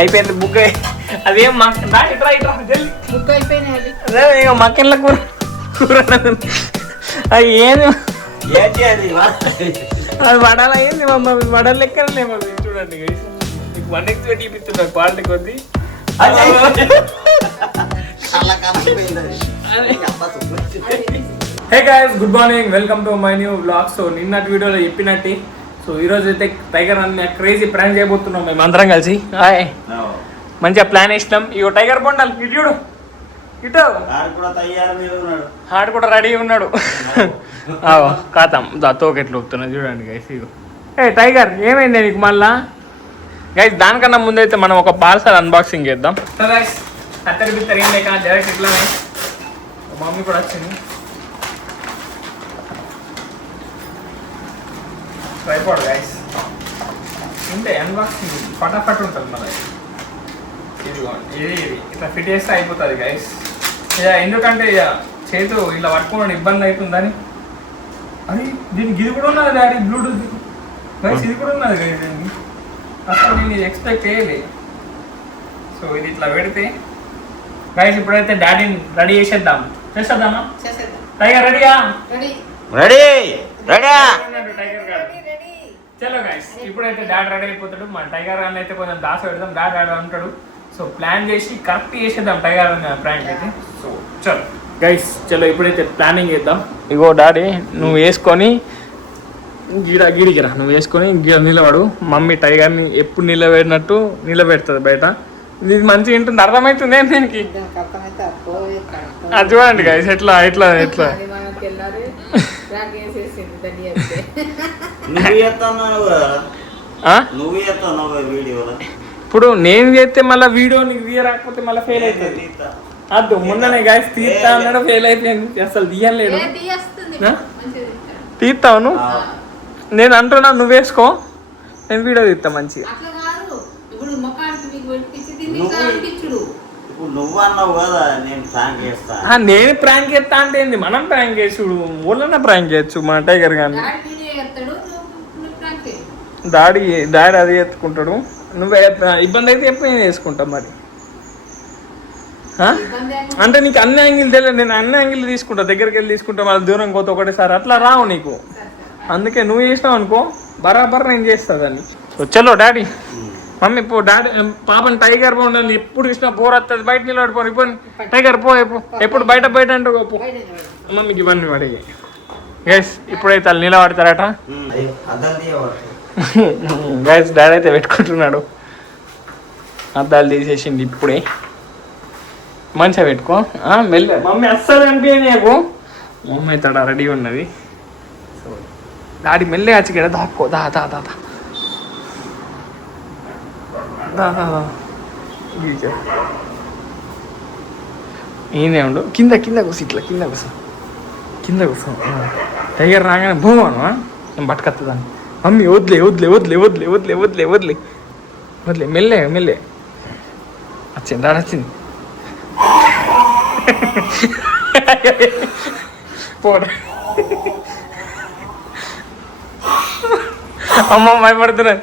అయిపోయింది బుక్. అదేం బుక్ అయిపోయినాయి. మక్కన్ల కూర కూర అది ఏంది అది వడాలి అయింది మమ్మల్ని వడలు లెక్కన లేమో చూడండి. 1x చూపిస్తున్నారు క్వాలిటీ కొద్ది. Hey guys, good morning, welcome to my new vlog. So నిన్నటి వీడియోలో చెప్పినట్టు సో ఈరోజు అయితే టైగర్ అన్న క్రేజీ ప్లాన్ చేయబోతున్నాం మేము అందరం కలిసి. మంచిగా ప్లాన్ వేసినాం. ఇగో టైగర్ బొండాలి ఇటు చూడు, ఇటు ఆడు కూడా రెడీ ఉన్నాడు. కాతాం తోకెట్లు ఊపుతున్నా చూడండి గైస్. ఇగో ఏ టైగర్ ఏమైంది నీకు మళ్ళా? గైస్ దానికన్నా ముందైతే మనం ఒక పార్సల్ అన్బాక్సింగ్ చేద్దాం. సో గైస్ అత్తరి బిత్తరి ఏం లేక డైరెక్ట్ ఇట్లానే మమ్మీ కూడా వచ్చింది. ట్రైపాడ్ గైస్ ఉంటే అన్బాక్సింగ్ ఫటాఫట్ ఉంటుంది మన. ఇది ఇట్లా ఫిట్ చేస్తే అయిపోతుంది గైస్. ఇక ఎందుకంటే ఇక చేతు ఇలా పట్టుకోవడం ఇబ్బంది అవుతుందని. అది దీనికి ఇది కూడా ఉన్నది డాడీ, బ్లూటూత్ గైస్. ఇది కూడా ఉన్నది గైస్. దీనికి అసలు నేను ఇది ఎక్స్పెక్ట్ చేయలేదు. సో ఇది ఇట్లా పెడితే గైస్ ఇప్పుడైతే డాడీని రెడీ చేసేద్దాం. చేసేద్దామా టైగర్? రెడీయా? రెడీ టైగర్ గారు చలో గైస్ ఇప్పుడైతే డాడీ రెడీ అయిపోతాడు. మన టైగర్ గారిని అయితే కొంచెం దాస పెడదాం. డాడీ రెడీ ఉంటాడు. సో ప్లాన్ చేసి కరెక్ట్ చేసేద్దాం టైగర్ ప్రాంక్ అయితే. సో చలో గైస్ చలో ఇప్పుడైతే ప్లానింగ్ చేద్దాం. ఇగో డాడీ నువ్వు వేసుకొని గిడికి రా, నువ్వు వేసుకొని నిలబడు. మమ్మీ టైగర్ని ఎప్పుడు నిలబెట్టినట్టు నిలబెడుతుంది బయట. ఇది మంచిగా ఉంటుంది, అర్థమవుతుంది ఏం దీనికి? అది చూడండి గైస్ ఎట్లా ఎట్లా ఎట్లా ఇప్పుడు నేను చేస్తే మళ్ళీ వీడియో నీకు తీయరాకపోతే మళ్ళీ ఫెయిల్ అవుతుంది. అద్దు మొన్ననే గైస్ తీస్తా అన్నాడు, ఫెయిల్ అయిపోయింది. అసలు తీయలేడు. తీస్తావును నేను అంటున్నా, నువ్వు వేసుకో, నేను వీడియో తీస్తా మంచిగా. నేను ప్రాంక్ చేస్తా అంటే ఏంది? మనం ప్రాంక్ చేసుడు ఊళ్ళో ప్రాంక్ చేయొచ్చు మన టైగర్ గాని. డాడీ అది ఎత్తుకుంటాడు. నువ్వు ఇబ్బంది అయితే ఎప్పుడు నేను వేసుకుంటా మరి. అంటే నీకు అన్ని యాంగిల్ తెలియదు, నేను అన్ని యాంగిల్ తీసుకుంటా, దగ్గరికి వెళ్ళి తీసుకుంటా, మళ్ళీ దూరం పోతే ఒకటేసారి అట్లా రావు నీకు. అందుకే నువ్వు చేసినావు అనుకో బరాబర్ నేను చేస్తా దాన్ని. సో చలో డాడీ మమ్మీ పో. డాడీ పాపని టైగర్ బాగుండాలి, ఎప్పుడు చూసినా బోర్ వస్తుంది, బయట నిలబడిపోయి పో టైగర్ పో. ఎప్పుడు బయట బయట అంటే పో. మమ్మీకి ఇవన్నీ పడేవి గైస్. ఇప్పుడైతే వాళ్ళు నిలబడతారట గైస్. డాడీ అయితే పెట్టుకుంటున్నాడు, అద్దాలు తీసేసింది ఇప్పుడే. మంచిగా పెట్టుకో మెల్ల. మమ్మీ అస్సలు అనిపించకు. మమ్మీ అయితే రెడీ ఉన్నది. సో డాడీ మెల్లగా వచ్చి కదా దాక్కో. దా దా దా ఈయనే ఉండు. కింద కూర్చో, ఇట్లా కింద కూర్చో. టైగర్ రాగానే భూమాను నేను పట్టుకొస్తుందాన్ని. మమ్మీ వదిలే వదిలే వదిలే వదిలే వదిలే వదిలే వదిలే వదిలే మెల్లే మెల్లే. వచ్చింది డాడీ వచ్చింది. పోరా అమ్మ భయపడుతున్నా.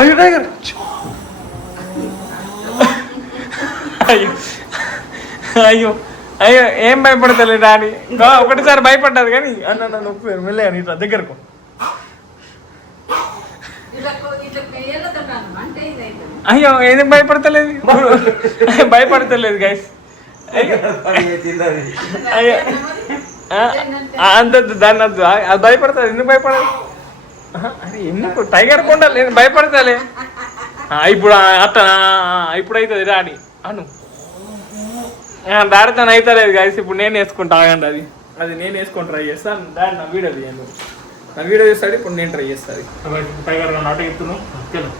అయ్యో టైగర్, అయ్యో అయ్యో అయ్యో ఏం భయపడతలే డాడీ. ఒకటిసారి భయపడ్డది కానీ అన్న నన్ను మెల్లే అని ఇట్లా దగ్గరకు. అయ్యో ఏది భయపడతలేదు, భయపడతలేదు గైస్. అయ్యో అంత దాన్ని వద్దు, అది భయపడుతుంది. ఎందుకు భయపడదు? అది ఎందుకు టైగర్ కొండాలి, నేను భయపడతాలే. ఇప్పుడు అట్లా ఇప్పుడు అవుతుంది డాడీ అను. డాడీ తను అవుతలేదు గైస్. ఇప్పుడు నేను వేసుకుంటా ఆగండి. అది నేను వేసుకొని ట్రై చేస్తాను. డాడీ నా వీడియో తీయండి, నా వీడియో చేస్తాడు. ఇప్పుడు నేను ట్రై చేస్తాను. టైగర్ నాట ఎత్తున్నాను.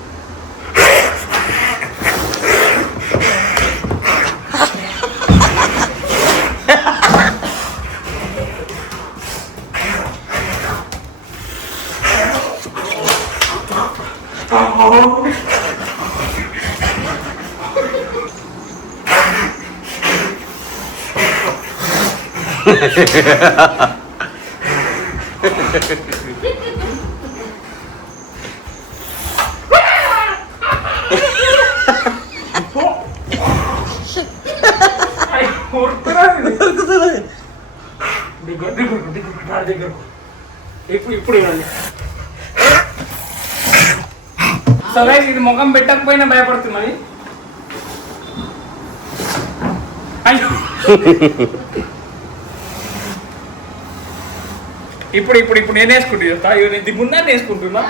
ఇప్పుడు సో గైస్ ఇది ముఖం పెట్టకపోయినా భయపడుతున్నది. ఇప్పుడు ఇప్పుడు ఇప్పుడు నేను వేసుకుంటా. ఇది ముందా వేసుకుంటున్నా.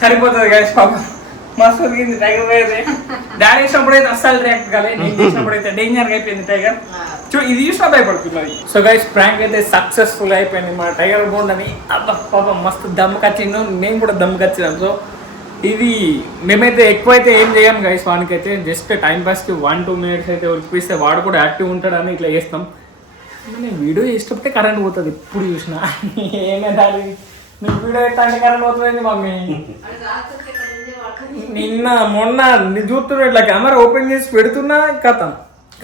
సరిపోతుంది గైస్ పాప మస్తు టైగర్ పోయేది. డాడీ వేసినప్పుడు అయితే అస్సలు రియాక్ట్ కాలేదు, నేను చేసినప్పుడు అయితే డేంజర్గా అయిపోయింది టైగర్. ఇది చూసినా భయపడుతున్నది. సో గైస్ ప్రాంక్ అయితే సక్సెస్ఫుల్ అయిపోయింది. మా టైగర్ బోండ్ అని అబ్బా పాపం మస్తు దమ్ముకొచ్చిండు, మేము కూడా దమ్ముకొచ్చినాం. సో ఇది మేమైతే ఎక్కువైతే ఏం చేయం గైస్, వానికైతే జస్ట్ టైం పాస్కి 1-2 మినిట్స్ అయితే ఉరిపిస్తే వాడు కూడా యాక్టివ్ ఉంటాడని ఇట్లా చేస్తాం. నేను వీడియో చేసేటప్పుడే కరెంట్ పోతుంది ఎప్పుడు చూసినా. ఏమైనా నీకు వీడియో ఎట్లా అంటే కరెంట్ పోతుంది మమ్మీ. నిన్న మొన్న చూస్తున్నా ఇట్లా కెమెరా ఓపెన్ చేసి పెడుతున్నా కథ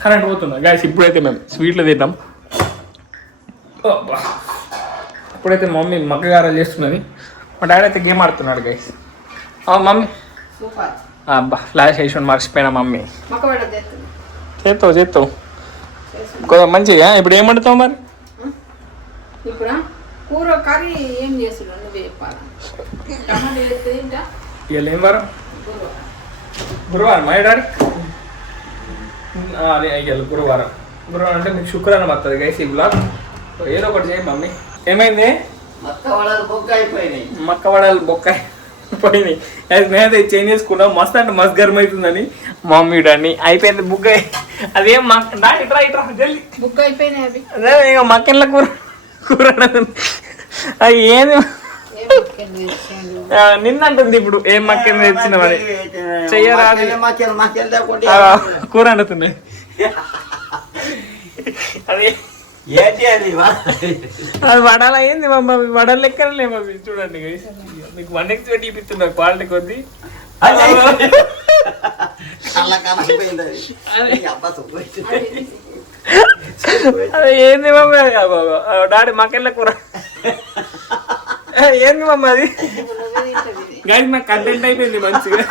కరెంట్ పోతున్నా గైస్. ఇప్పుడైతే మేము స్వీట్లు తింటాం. ఇప్పుడైతే మమ్మీ మగ్గగారాలు చేస్తున్నది, మా డాడీ అయితే గేమ్ ఆడుతున్నాడు గైస్. మమ్మీ అబ్బా ఫ్లాష్ వేసి మర్చిపోయినా మమ్మీ. చేస్తావు మంచిగా. ఇప్పుడు ఏం వండుతావు మరి? కూర కర్రీ ఏం చేస్తున్నావు నువ్వు చెప్పాలి. ఇవాళ ఏం వారం? గురువారం. మా డాడీ అదే ఇవాళ గురువారం. గురువారం అంటే మీకు శుక్రవారం వస్తుంది గైస్ ఈ బ్లాగ్. ఏదో ఒకటి చేయి మమ్మీ. ఏమైంది? మక్క వడలు బొక్కాయి పోయినాయి. నేనైతే చేంజ్ చేసుకున్నాం. మస్తు అంటే మస్తు గర్మ అవుతుందని మమ్మీ డాడీ అయిపోయింది బుక్ అయ్యి. అదేం ఇట్రా జల్లి బుక్ అయిపోయినాయి అవి. అదే ఇక మక్కెన్ల కూర కూర అది ఏంది నిన్నంటుంది ఇప్పుడు. ఏం మక్కెన్ తెచ్చినామని చెయ్యరాదు కూర అంటున్నాయి. అది అది వడాల అయింది మమ్మీ. వడలు లెక్కనే మమ్మీ. చూడండి మీకు 1x పెట్టి ఇప్పిస్తున్నా క్వాలిటీ కొద్ది. అది ఏంది మమ్మీ? డాడీ మకెళ్ళ కూర ఏంది మమ్మీ అది? గైస్ మాకు కంటెంట్ అయిపోయింది మంచిగా.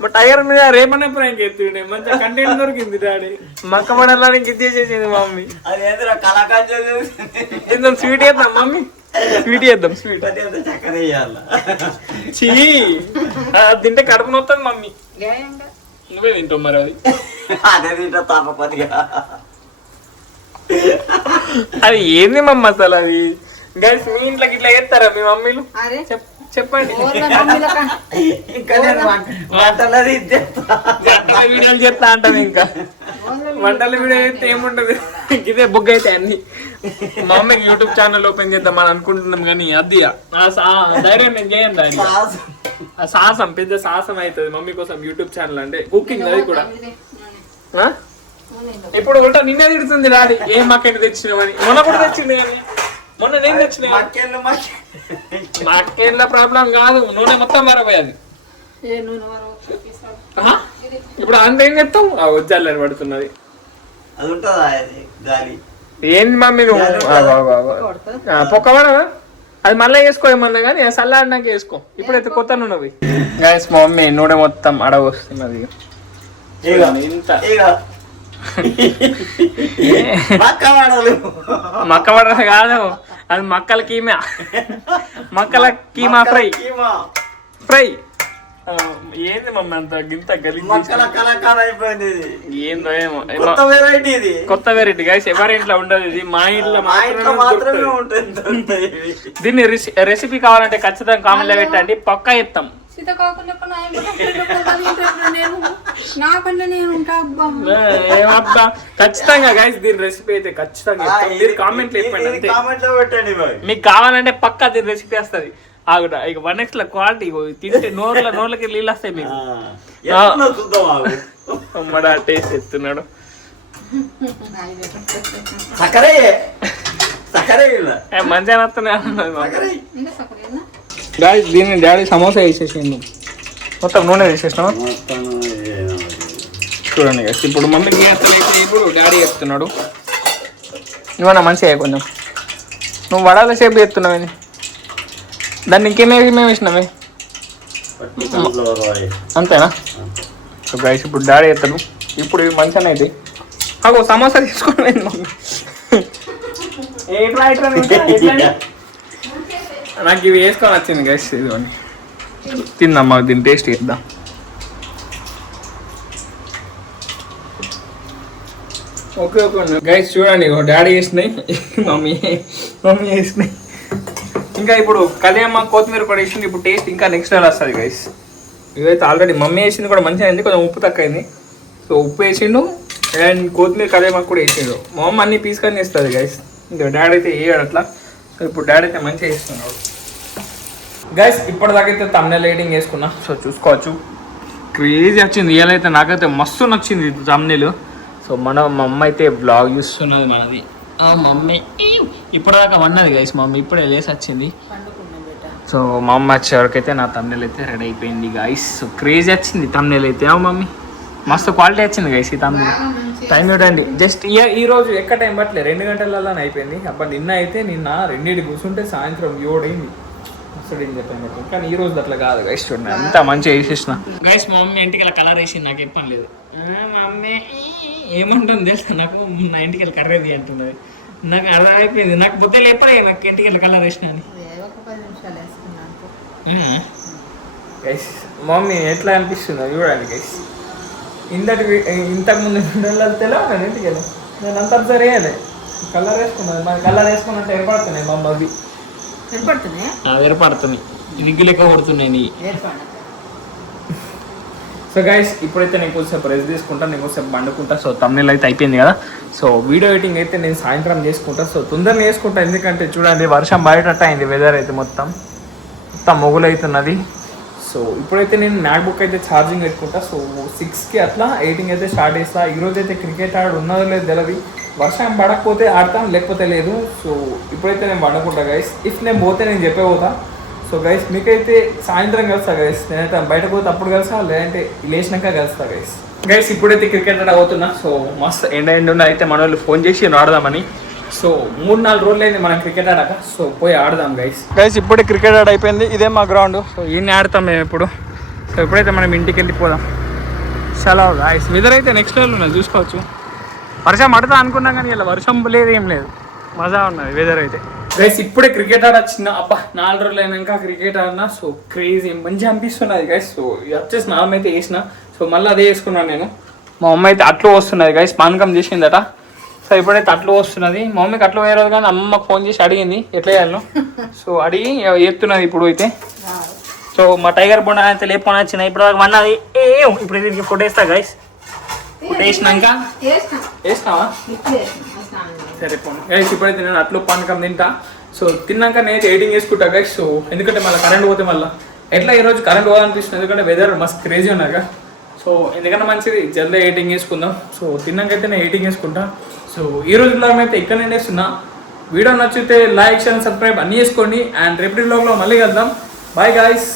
మా టైగర్ మీద రేపనే ప్రాంక్ ఎత్తుండే మంచిగా కంటెంట్ దొరికింది. డాడీ మక్క పడాలని గిద్దేసేసింది మమ్మీ. ఏదో స్వీట్ వేద్దాం మమ్మీ, స్వీట్ వేద్దాం. స్వీట్ చీ తింటే కడుపు నొస్తుంది మమ్మీ. నువ్వే తింటావు మరి అది. అదే తింటా తాపపతిగా. అది ఏంది మమ్మ అసలు? అది గైస్ మీ ఇంట్లోకి ఇట్లా చేస్తారా మీ మమ్మీలు? చెప్పండి. వీడియోలు చేస్తా అంటాను. ఇంకా వంటల వీడియో చేస్తే ఏముంటది, ఇదే బుక్ అయితే అన్ని. మా మమ్మీకి యూట్యూబ్ ఛానల్ ఓపెన్ చేద్దాం అని అనుకుంటున్నాం కానీ అది ధైర్యం నేను చేయండి. అది సాహసం, పెద్ద సాహసం అవుతుంది మమ్మీ కోసం యూట్యూబ్ ఛానల్ అంటే. కుకింగ్ అది కూడా. ఇప్పుడు ఉంటా నిన్నే తిడుతుంది డాడీ ఏం మక్కెండు తెచ్చినామని. మొన్న కూడా తెచ్చింది కానీ మొన్న నేను తెచ్చిన మక్కెళ్ళ ప్రాబ్లం కాదు, నూనె మొత్తం మారపోయేది. ఇప్పుడు అంత ఏం చెప్తాం? వచ్చారు పడుతున్నది. ఏంది మమ్మీ నువ్వు పొక్కవాడా? అది మళ్ళీ వేసుకో ఏమన్నా కానీ చల్లాడినాక వేసుకో. ఇప్పుడైతే కొత్త నూనె గైస్ మా మమ్మీ నూనె మొత్తం అడగొస్తున్నది. ఇంత మక్క వడలు కాదు, అది మక్కల కీమా. మక్కల కీమా ఫ్రై. ఫ్రై ఏంది మమ్మీ అంత గింత ఏందో ఏమో కొత్త వెరైటీ గైస్. ఎవరి ఇంట్లో ఉండదు ఇది, మా ఇంట్లో మాత్రమే ఉంటుంది. దీన్ని రెసిపీ కావాలంటే ఖచ్చితంగా కామెంట్లో పెట్టండి, పక్కా చెప్తాం. ఖచ్చితంగా గైస్ దీని రెసిపీ అయితే ఖచ్చితంగా కామెంట్ లో చెప్పండి. మీకు కావాలంటే పక్కా దీని రెసిపీ వస్తుంది. ఆగురా ఇక 1x ల క్వాలిటీ తింటే నోర్లకి నీళ్ళు వస్తాయి మీకు. చూద్దాం ఆగు. అమ్మడా టేస్ట్ ఎత్తున్నాడు. సక్కరే సక్కరే మంచిగా వస్తున్నాయి. ఇంకా సపరేనా గాయస్ దీన్ని డాడీ సమోసా వేసేసిండు. మొత్తం నూనె వేసేసినావా? చూడండి గాయస్ ఇప్పుడు మమ్మీ గీస్తలైతే ఇప్పుడు డాడీ చెప్తున్నాడు. ఇవన్నా మంచిగా కొంచెం నువ్వు వడాల షేప్ చేస్తున్నావు. దాన్ని ఇంకేమేమి వేసినావే అంతేనా? సో గాయస్ ఇప్పుడు డాడీ చెప్తాడు. ఇప్పుడు ఇవి మంచిగా అయితే అగో సమోసా తీసుకోండి మమ్మీ. నాకు ఇవి వేసుకొని వచ్చింది గైస్. ఇదిగోండి తిందమ్మా దీన్ని టేస్ట్ చేద్దాం. ఓకే ఓకే గైస్ చూడండి డాడీ వేసినాయి, మమ్మీ వేసినాయి. ఇంకా ఇప్పుడు కళ్యాణ కొత్తిమీర కూడా వేసింది. ఇప్పుడు టేస్ట్ ఇంకా నెక్స్ట్ లెవెల్ వస్తుంది గైస్. ఇవైతే ఆల్రెడీ మమ్మీ వేసింది కూడా మంచిగా అయింది, కొంచెం ఉప్పు తక్కువ అయింది. సో ఉప్పు వేసిండు అండ్ కొత్తిమీర కళ్యాణ కూడా వేసిండు. మా మమ్మ అన్ని పీస్ కానీ వేస్తుంది గైస్. ఇంకా డాడీ అయితే వేయడు అట్లా. సో ఇప్పుడు డాడీ అయితే మంచిగా వేస్తున్నాడు గైస్. ఇప్పటిదాకైతే తమ్నెల్ ఎడిటింగ్ వేసుకున్నా. సో చూసుకోవచ్చు క్రేజీ వచ్చింది. ఇవాళైతే నాకైతే మస్తు నచ్చింది తమ్నెల్. సో మా అమ్మ అయితే బ్లాగ్ చూస్తున్నది మనది. మమ్మీ ఇప్పటిదాకా వన్నది గైస్. మమ్మీ ఇప్పుడే లేసి వచ్చింది. సో మా అమ్మ వచ్చే వరకు అయితే నా తమ్నెల్ అయితే రెడీ అయిపోయింది గైస్. సో క్రేజీ వచ్చింది తమ్నెల్ అయితే. మమ్మీ మస్తు క్వాలిటీ వచ్చింది గైస్ ఈ తమ్నెల్. టైం చూడండి జస్ట్ ఈ రోజు ఎక్క టైం పట్టలే 2 గంటలలో అయిపోయింది. అప్పుడు నిన్న అయితే నిన్న 2 కూర్చుంటే సాయంత్రం 7 అయింది. మస్తు ఏం చెప్పాను కానీ ఈ రోజు అట్లా కాదు గైస్. చూడండి అంత మంచిగా వేసేసిన గైస్. మా మమ్మీ ఇంటికి వెళ్ళి కలర్ వేసింది. నాకు ఏం పని లేదు. మా మమ్మీ ఏమంటుంది తెలుసా నాకు, నా ఇంటికి వెళ్ళి కర్రేది అంటుంది. నాకు అలా అయిపోయింది. నాకు బుద్ధి లేపలే నాకు ఇంటికి వెళ్ళి కలర్ వేసిన అని. గైస్ మమ్మీ ఎట్లా అనిపిస్తుందో చూడండి గైస్. ఇంతకు ముందు తెలియదు ఇంటికి వెళ్ళి నేను అంత అబ్జర్వ్ చేయాలి. కలర్ వేసుకున్నది మన కలర్ వేసుకున్నట్టు ఏర్పడుతున్నాయి మా అమ్మవి. ఏర్పడుతున్నాయి రిగ్గులు ఎక్కువ పడుతున్నాయి. సో గైస్ ఇప్పుడైతే నేను కొంచెం రెస్ట్ తీసుకుంటాను, నేను కొంచెం పండుకుంటా. సో తమ్నెల్ అయితే అయిపోయింది కదా. సో వీడియో ఎడిటింగ్ అయితే నేను సాయంత్రం చేసుకుంటా. సో తొందరగా చేసుకుంటా ఎందుకంటే చూడండి వర్షం బయట అయింది. వెదర్ అయితే మొత్తం మొగులు అవుతున్నది. సో ఇప్పుడైతే నేను మ్యాక్బుక్ అయితే ఛార్జింగ్ పెట్టుకుంటా. సో 6కి అట్లా ఎడిటింగ్ అయితే స్టార్ట్ చేస్తా. ఈరోజు అయితే క్రికెట్ ఉన్నదో లేదు తెలియదు. వర్షం పడకపోతే ఆడతాం లేకపోతే లేదు. సో ఇప్పుడైతే నేను పండుకుంటా గైస్. ఇఫ్ నేను పోతే నేను చెప్పే పోతా. సో గైస్ మీకైతే సాయంత్రం కలుస్తా గైస్. నేనైతే బయటకు పోతే అప్పుడు కలిసా, లేదంటే లేచినాక కలుస్తా గైస్. గైస్ ఇప్పుడైతే క్రికెట్ అవుతున్నా. సో మస్తు ఎండ అయితే మన వాళ్ళు ఫోన్ చేసి ఆడదామని. సో 3-4 రోజులు అయింది మనం క్రికెట్ ఆడాక. సో పోయి ఆడదాం గైస్. గైస్ ఇప్పుడే క్రికెట్ అయిపోయింది. ఇదే మా గ్రౌండ్. సో ఈయన్ని ఆడతాం మేము ఇప్పుడు. సో ఇప్పుడైతే మనం ఇంటికి వెళ్ళిపోదాం. చాలా గైస్ వెదర్ అయితే నెక్స్ట్ లెవెల్ ఉన్నది చూసుకోవచ్చు. వర్షం పడతా అనుకున్నాం కానీ ఇలా వర్షం లేదు ఏం లేదు. మజా ఉన్నది వెదర్ అయితే. గైస్ ఇప్పుడే క్రికెట్ ఆడొచ్చిన. అబ్బా 4 రోజులు అయినాక క్రికెట్ ఆడినా. సో క్రేజీ మంచిగా అనిపిస్తున్నది గైస్. సో వచ్చేసి స్నానం అయితే వేసిన. సో మళ్ళీ అదే వేసుకున్నాను నేను. మా అమ్మ అయితే అట్లు వస్తున్నది గైస్. పానకం చేసిందట. సో ఇప్పుడైతే అట్లు వస్తున్నది. మా మమ్మీకి అట్లు వేయరాదు కానీ అమ్మకు ఫోన్ చేసి అడిగింది ఎట్లా వేయాలను. సో అడిగి ఎత్తున్నది ఇప్పుడు అయితే. సో మా టైగర్ బొండ అయితే లేపుకొని వచ్చిన. ఇప్పుడు వన్నది ఇప్పుడు దీనికి ఫుడ్ వేస్తా గైస్. ఫుడ్ వేసినాక వేసినావా సరే పోను గైస్. ఇప్పుడైతే నేను అట్లు పానకం తింటా. సో తిన్నాక నేనైతే ఎడిటింగ్ చేసుకుంటా గైస్. సో ఎందుకంటే మళ్ళీ కరెంట్ పోతే మళ్ళీ ఎట్లా ఈరోజు కరెంట్ పోవాలనిపిస్తుంది. ఎందుకంటే వెదర్ మస్తు క్రేజీ ఉన్నాక. సో ఎందుకన్నా మంచిది జల్దీ ఎడిటింగ్ చేసుకుందాం. సో తిన్నాకైతే నేను ఎడిటింగ్ చేసుకుంటా. సో ఈ రోజు బ్లాగ్ అయితే ఇక్కడ నేను వేస్తున్నా. వీడియో నచ్చితే లైక్ షేర్ సబ్స్క్రైబ్ అన్నీ చేసుకోండి. అండ్ రేపటి బ్లాగ్లో మళ్ళీ కలుద్దాం. Bye guys.